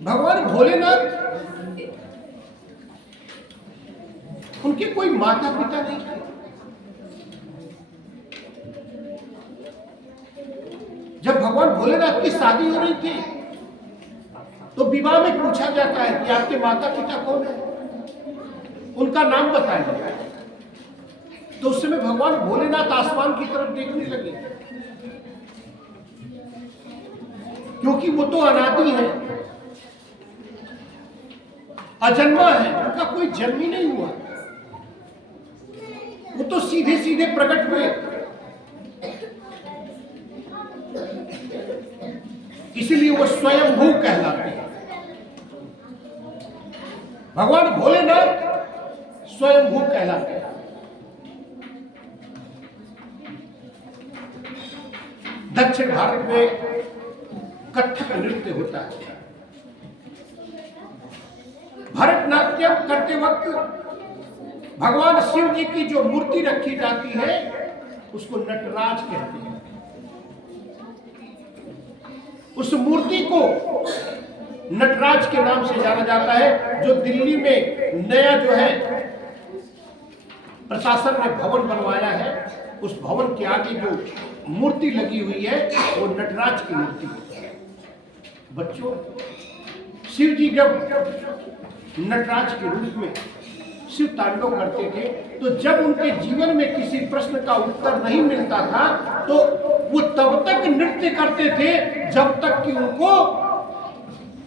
भगवान भोलेनाथ, उनके कोई माता पिता नहीं थे। जब भगवान भोलेनाथ की शादी हो रही थी तो विवाह में पूछा जाता है कि आपके माता पिता कौन है, उनका नाम बताइए। तो उस समय भगवान भोलेनाथ आसमान की तरफ देखने लगे, क्योंकि वो तो अनादि है, अजन्मा है, उनका कोई जन्म ही नहीं हुआ। वो तो सीधे सीधे प्रकट हुए। इसलिए वो स्वयंभू कहलाते हैं। भगवान भोलेनाथ स्वयंभू कहलाते हैं। दक्षिण भारत में कथक नृत्य होता है। भरतनाट्यम करते वक्त भगवान शिव जी की जो मूर्ति रखी जाती है उसको नटराज कहते हैं। उस मूर्ति को नटराज के नाम से जाना जाता है। जो दिल्ली में नया जो है प्रशासन ने भवन बनवाया है, उस भवन के आगे जो मूर्ति लगी हुई है वो नटराज की मूर्ति है। बच्चों, शिव जी जब नटराज के रूप में शिव तांडव करते थे तो जब उनके जीवन में किसी प्रश्न का उत्तर नहीं मिलता था तो वो तब तक नृत्य करते थे जब तक कि उनको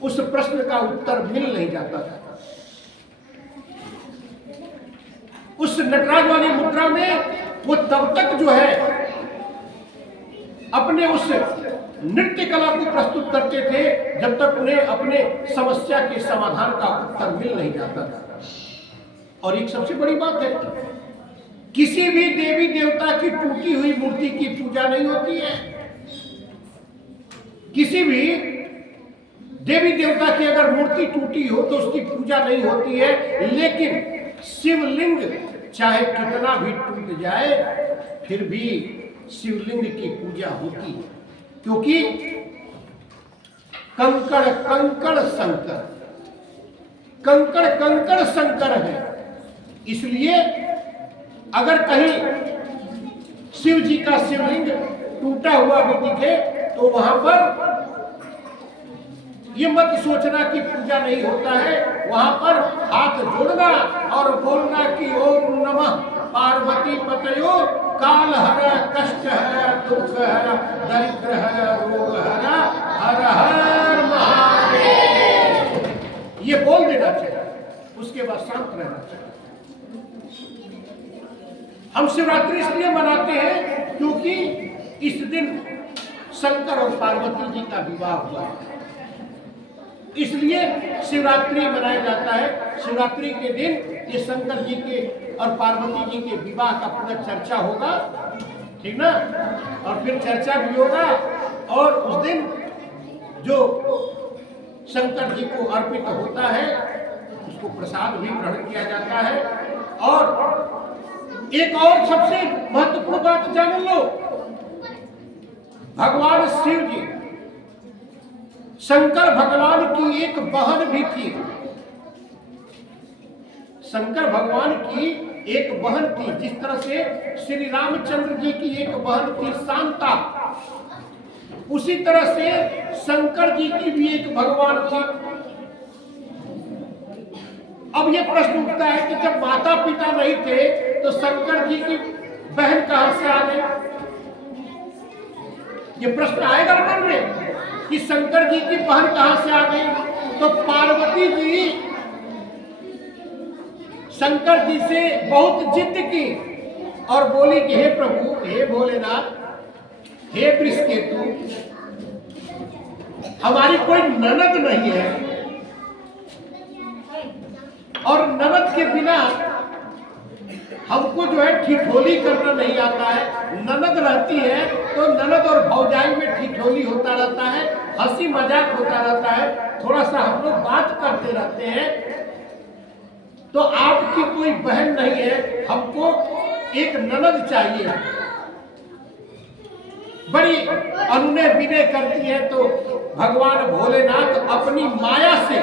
उस प्रश्न का उत्तर मिल नहीं जाता था। उस नटराज वाली मुद्रा में वो तब तक जो है अपने उस नृत्य कला को प्रस्तुत करते थे जब तक उन्हें अपने समस्या के समाधान का उत्तर मिल नहीं जाता था। और एक सबसे बड़ी बात है, किसी भी देवी देवता की टूटी हुई मूर्ति की पूजा नहीं होती है। किसी भी देवी देवता की अगर मूर्ति टूटी हो तो उसकी पूजा नहीं होती है। लेकिन शिवलिंग चाहे कितना भी टूट जाए फिर भी शिवलिंग की पूजा होती है, क्योंकि कंकड़ कंकड़ शंकर, कंकड़ कंकड़ शंकर है। इसलिए अगर कहीं शिव जी का शिवलिंग टूटा हुआ भी दिखे तो वहां पर ये मत सोचना कि पूजा नहीं होता है। वहां पर हाथ जोड़ना और बोलना कि ओम नमः पार्वती पतयो काल हर कष्ट हर दुख हर दरिद्र हर रोग हर हर हर महादेव, ये बोल देना चाहिए। उसके बाद शांत रहना चाहिए। हम शिवरात्रि इसलिए मनाते हैं क्योंकि इस दिन शंकर और पार्वती जी का विवाह हुआ है, इसलिए शिवरात्रि मनाया जाता है। शिवरात्रि के दिन ये शंकर जी के और पार्वती जी के विवाह का पूरा चर्चा होगा, ठीक ना, और फिर चर्चा भी होगा। और उस दिन जो शंकर जी को अर्पित होता है उसको प्रसाद भी ग्रहण किया जाता है। और एक और सबसे महत्वपूर्ण बात जान लो, भगवान शिव जी, शंकर भगवान की एक बहन भी थी। शंकर भगवान की एक बहन थी, जिस तरह से श्री रामचंद्र जी की एक बहन थी शांता, उसी तरह से शंकर जी की भी एक भगवान थी। अब यह प्रश्न उठता है कि जब माता पिता नहीं थे तो शंकर जी की बहन कहां से आ गई? ये प्रश्न आएगा मन में कि शंकर जी की बहन कहां से आ गई? तो पार्वती जी शंकर जी से बहुत जिद की और बोली कि हे प्रभु, हे भोलेनाथ, हे वृषकेतु, हमारी कोई ननद नहीं है और ननद के बिना हमको जो है ठिठोली करना नहीं आता है। ननद रहती है तो ननद और भौजाई में ठिठोली होता रहता है, हंसी मजाक होता रहता है, थोड़ा सा हम लोग बात करते रहते हैं। तो आपकी कोई बहन नहीं है, हमको एक ननद चाहिए। बड़ी अनुनय विनय करती है तो भगवान भोलेनाथ अपनी माया से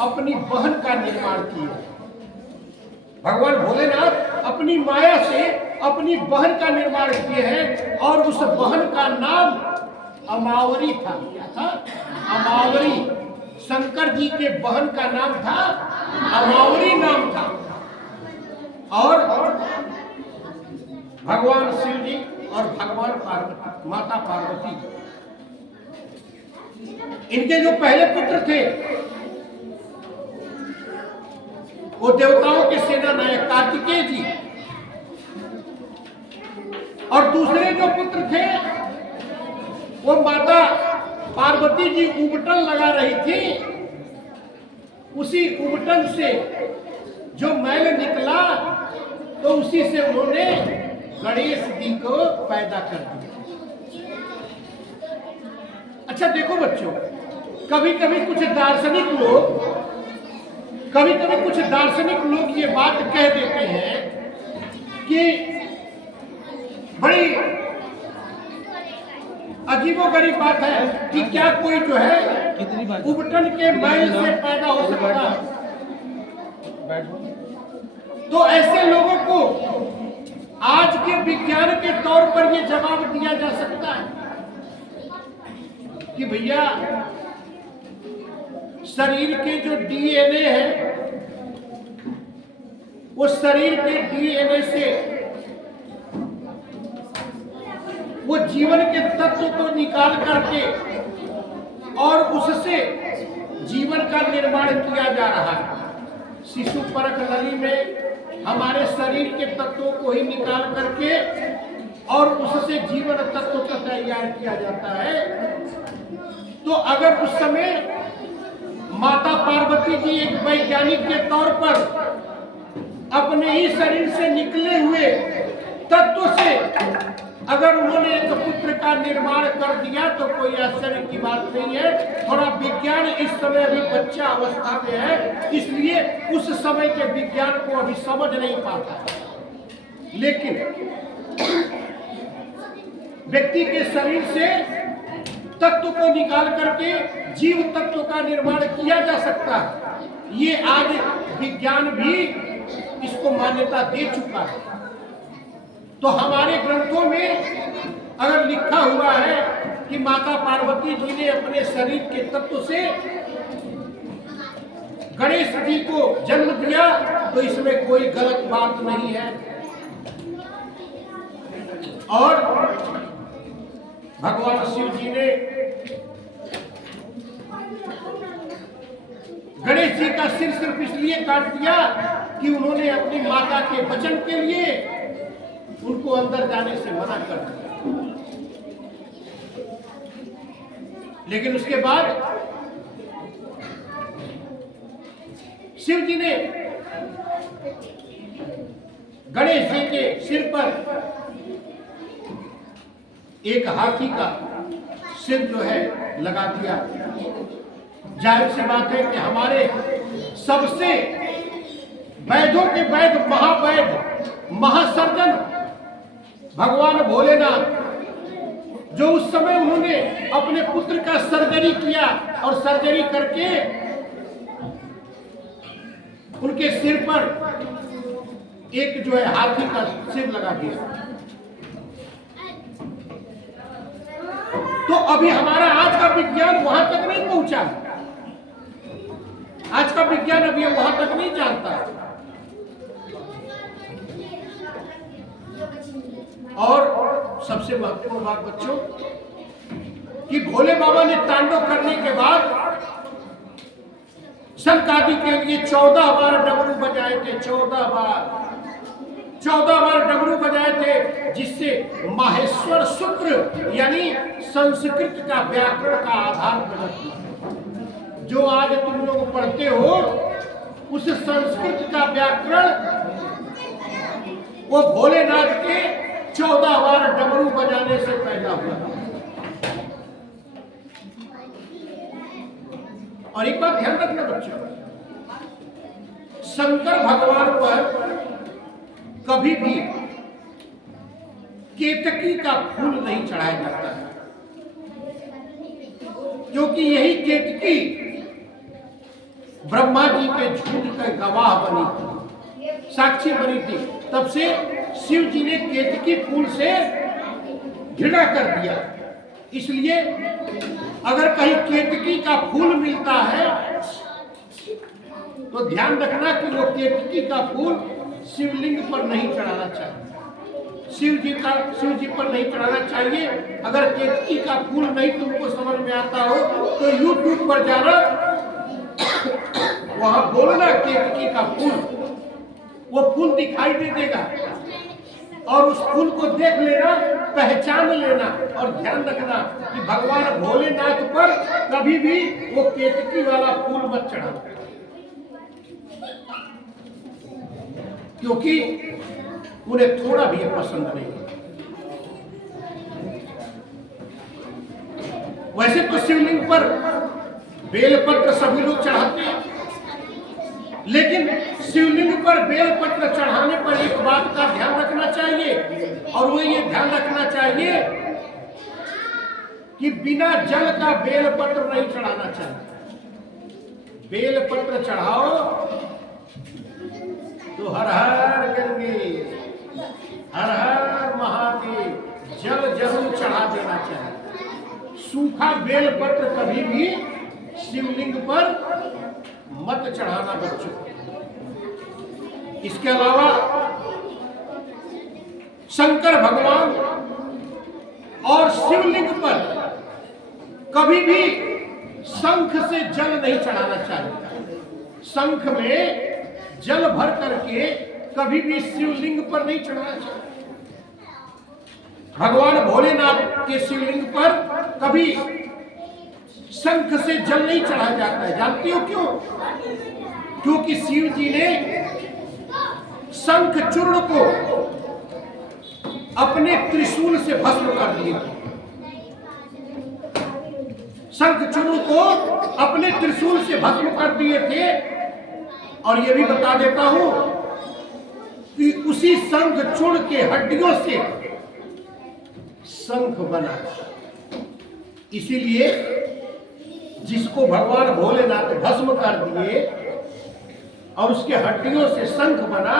अपनी बहन का निर्माण किए। भगवान भोलेनाथ अपनी माया से अपनी बहन का निर्माण किए हैं और उस बहन का नाम अमावरी था। क्या था? अमावरी। शंकर जी के बहन का नाम था अमावरी नाम था। और भगवान शिव जी और भगवान पार्वती, माता पार्वती, इनके जो पहले पुत्र थे वो देवताओं के सेना नायक कार्तिकेय जी, और दूसरे जो पुत्र थे वो माता पार्वती जी उबटन लगा रही थी। उसी उबटन से जो मैल निकला तो उसी से उन्होंने गणेश जी को पैदा कर दिया। अच्छा देखो बच्चों, कभी कभी कुछ दार्शनिक लोग ये बात कह देते हैं कि बड़ी अजीबोगरीब बात है कि क्या कोई जो है उबटन के मैल से पैदा हो सकता है। तो ऐसे लोगों को आज के विज्ञान के तौर पर यह जवाब दिया जा सकता है कि भैया शरीर के जो डीएनए है वो शरीर के डीएनए से वो जीवन के तत्व को निकाल करके और उससे जीवन का निर्माण किया जा रहा है। शिशु परख नली में हमारे शरीर के तत्वों को ही निकाल करके और उससे जीवन तत्व का तैयार किया जाता है। तो अगर उस समय माता पार्वती जी एक वैज्ञानिक के तौर पर अपने ही शरीर से निकले हुए तत्व से अगर उन्होंने एक पुत्र का निर्माण कर दिया तो कोई आश्चर्य की बात नहीं है। थोड़ा विज्ञान इस समय अभी बच्चा अवस्था में है, इसलिए उस समय के विज्ञान को अभी समझ नहीं पाता। लेकिन व्यक्ति के शरीर से तत्व को निकाल करके जीव तत्व का निर्माण किया जा सकता है। ये आज विज्ञान भी इसको मान्यता दे चुका है। तो हमारे ग्रंथों में अगर लिखा हुआ है कि माता पार्वती जी ने अपने शरीर के तत्व से गणेश जी को जन्म दिया तो इसमें कोई गलत बात नहीं है। और भगवान शिव जी ने गणेश जी का सिर सिर्फ इसलिए काट दिया कि उन्होंने अपनी माता के वचन के लिए उनको अंदर जाने से मना कर दिया। लेकिन उसके बाद शिव जी ने गणेश जी के सिर पर एक हाथी का सिर जो है लगा दिया। जाहिर सी बात है कि हमारे सबसे वैद्यों के वैद्य, महावैद्य, महासर्जन भगवान भोलेनाथ, जो उस समय उन्होंने अपने पुत्र का सर्जरी किया और सर्जरी करके उनके सिर पर एक जो है हाथी का सिर लगा दिया। तो अभी हमारा आज का विज्ञान वहां तक नहीं पहुंचा। आज का विज्ञान अभी वहां तक नहीं जानता। और सबसे महत्वपूर्ण बात बच्चों कि भोले बाबा ने तांडव करने के बाद शंकादि के लिए 14 बार डमरू बजाए थे। 14 बार डमरू बजाए थे, जिससे माहेश्वर सूत्र यानी संस्कृत का व्याकरण का आधार प्रकट हुआ। जो आज तुम लोग पढ़ते हो उस संस्कृत का व्याकरण वो भोलेनाथ के 14 बार डमरू बजाने से पैदा हुआ। और एक बात ध्यान रखना बच्चों, शंकर भगवान पर कभी भी केतकी का फूल नहीं चढ़ाया जाता है, क्योंकि यही केतकी ब्रह्मा जी के झूठ का गवाह बनी थी, साक्षी बनी थी। तब से शिव जी ने केतकी फूल से घृणा कर दिया। इसलिए अगर कहीं केतकी का फूल मिलता है तो ध्यान रखना कि वो केतकी का फूल शिवलिंग पर नहीं चढ़ाना चाहिए, शिव जी पर नहीं चढ़ाना चाहिए। अगर केतकी का फूल नहीं तुमको समझ में आता हो तो YouTube पर जाना, वहां बोलना केतकी का फूल, वो फूल दिखाई दे देगा और उस फूल को देख लेना, पहचान लेना और ध्यान रखना कि भगवान भोलेनाथ पर कभी भी वो केतकी वाला फूल मत चढ़ाना, क्योंकि उन्हें थोड़ा भी पसंद नहीं है। वैसे तो शिवलिंग पर बेलपत्र सभी लोग चढ़ाते हैं, लेकिन शिवलिंग पर बेलपत्र चढ़ाने पर एक बात का ध्यान रखना चाहिए, और वो ये ध्यान रखना चाहिए कि बिना जल का बेलपत्र नहीं चढ़ाना चाहिए। बेलपत्र चढ़ाओ तो हर हर गंगे, हर हर महादेव, जल जरूर चढ़ा देना चाहिए। सूखा बेलपत्र कभी भी शिवलिंग पर मत चढ़ाना बच्चों। इसके अलावा शंकर भगवान और शिवलिंग पर कभी भी शंख से जल नहीं चढ़ाना चाहिए। शंख में जल भर करके कभी भी शिवलिंग पर नहीं चढ़ाना चाहिए। भगवान भोलेनाथ के शिवलिंग पर कभी शंख से जल नहीं चढ़ाया जाता है। जानती हो क्यों? क्योंकि शिव जी ने शंख चूर्ण को अपने त्रिशूल से भस्म कर दिए थे। शंख चूर्ण को अपने त्रिशूल से भस्म कर दिए थे। और यह भी बता देता हूं कि उसी शंख चूर्ण के हड्डियों से शंख बना। इसीलिए जिसको भगवान भोलेनाथ भस्म कर दिए और उसके हड्डियों से शंख बना,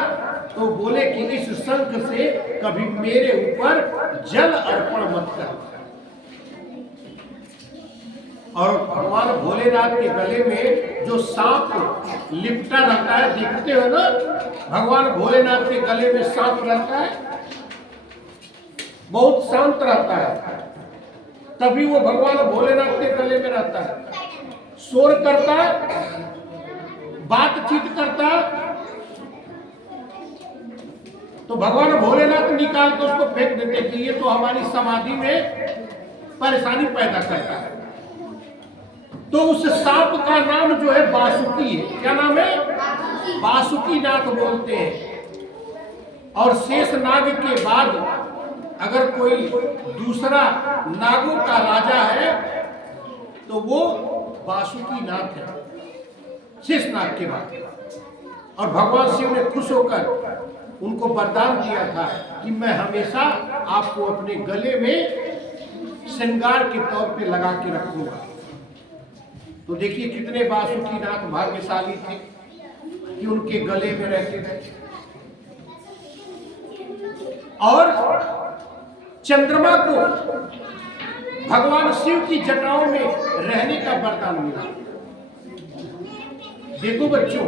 तो बोले कि इस शंख से कभी मेरे ऊपर जल अर्पण मत कर। और भगवान भोलेनाथ के गले में जो सांप लिपटा रहता है, देखते हो ना, भगवान भोलेनाथ के गले में सांप रहता है, बहुत शांत रहता है, तभी वो भगवान भोलेनाथ के गले में रहता है। शोर करता, बातचीत करता, तो भगवान भोलेनाथ निकाल के उसको फेंक देते कि ये तो हमारी समाधि में परेशानी पैदा करता है। तो उस सांप का नाम जो है बासुकी है। क्या नाम है? बासुकी नाग बोलते हैं। और शेष नाग के बाद अगर कोई दूसरा नागों का राजा है तो वो बासुकी नाग है, शेष नाग के बाद। और भगवान शिव ने खुश होकर उनको वरदान दिया था कि मैं हमेशा आपको अपने गले में श्रृंगार के तौर पे लगा के रखूंगा। तो देखिए कितने बासुकी नाथ भाग्यशाली थे कि उनके गले में रहते थे। और चंद्रमा को भगवान शिव की जटाओं में रहने का वरदान मिला। देखो बच्चों,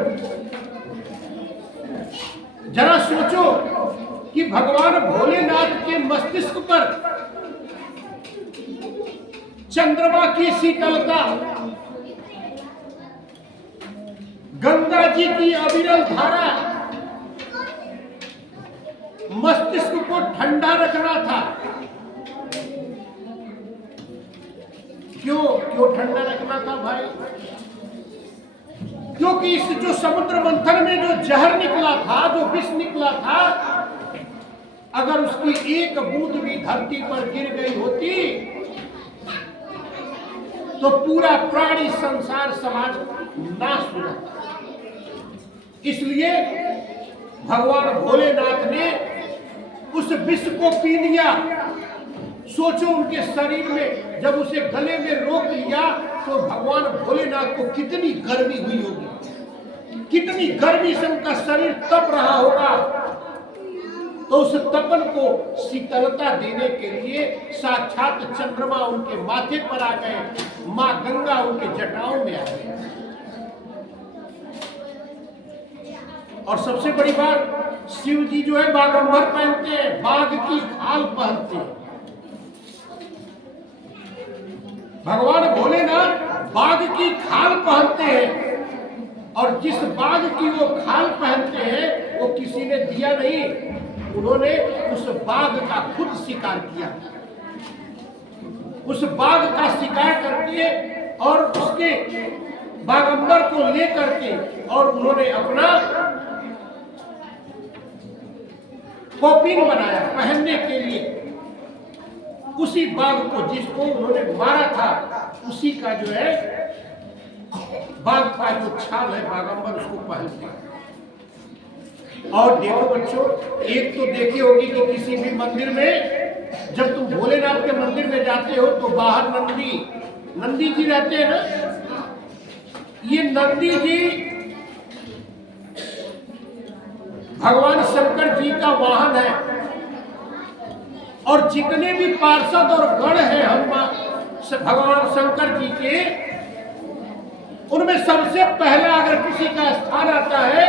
जरा सोचो कि भगवान भोलेनाथ के मस्तिष्क पर चंद्रमा की शीतलता, गंगा जी की अविरल धारा मस्तिष्क को ठंडा रखना था। क्यों ठंडा रखना था भाई? क्योंकि इस जो समुद्र मंथन में जो जहर निकला था, जो विष निकला था, अगर उसकी एक बूंद भी धरती पर गिर गई होती तो पूरा प्राणी संसार समाज नाश हो जाता। इसलिए भगवान भोलेनाथ ने उस विष को पी लिया। सोचो उनके शरीर में जब उसे गले में रोक लिया तो भगवान भोलेनाथ को कितनी गर्मी हुई होगी, कितनी गर्मी से उनका शरीर तप रहा होगा। तो उस तपन को शीतलता देने के लिए साक्षात चंद्रमा उनके माथे पर आ गए, मां गंगा उनके जटाओं में आ गई। और सबसे बड़ी बात, शिव जी जो है बागंबर पहनते हैं, बाघ की खाल पहनते हैं। भगवान भोलेनाथ बाघ की खाल पहनते हैं, और जिस बाघ की वो खाल पहनते हैं वो किसी ने दिया नहीं, उन्होंने उस बाघ का खुद शिकार किया। उस बाघ का शिकार करके और उसके बागंबर को लेकर के और उन्होंने अपना कौपीन बनाया पहनने के लिए। उसी बाघ को जिसको उन्होंने मारा था, उसी का जो है बाघ का जो छाल है बागंबर उसको पहनते हैं। और देखो बच्चों, एक तो देखी होगी कि किसी भी मंदिर में जब तुम भोलेनाथ के मंदिर में जाते हो तो बाहर नंदी जी रहते हैं ना। ये नंदी जी भगवान शंकर जी का वाहन है, और जितने भी पार्षद और गण हैं हम भगवान शंकर जी के, उनमें सबसे पहला अगर किसी का स्थान आता है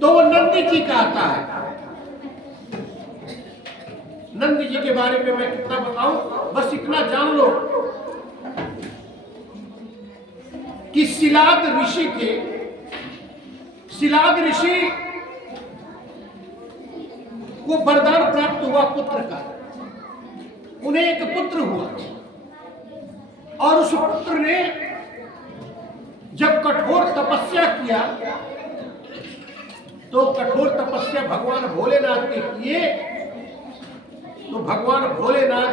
तो वो नंदी जी का आता है। नंदी जी के बारे में मैं कितना बताऊं, बस इतना जान लो कि शिलाद ऋषि थे। शिलाद ऋषि को वरदान प्राप्त हुआ पुत्र का। उन्हें एक पुत्र हुआ, और उस पुत्र ने जब कठोर तपस्या किया तो कठोर तपस्या भगवान भोलेनाथ के किए, तो भगवान भोलेनाथ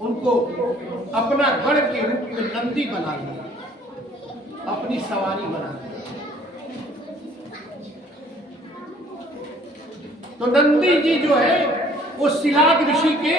उनको अपना गण के रूप में नंदी बना लिया, अपनी सवारी बना ली। तो नंदी जी जो है वो शिलाद ऋषि के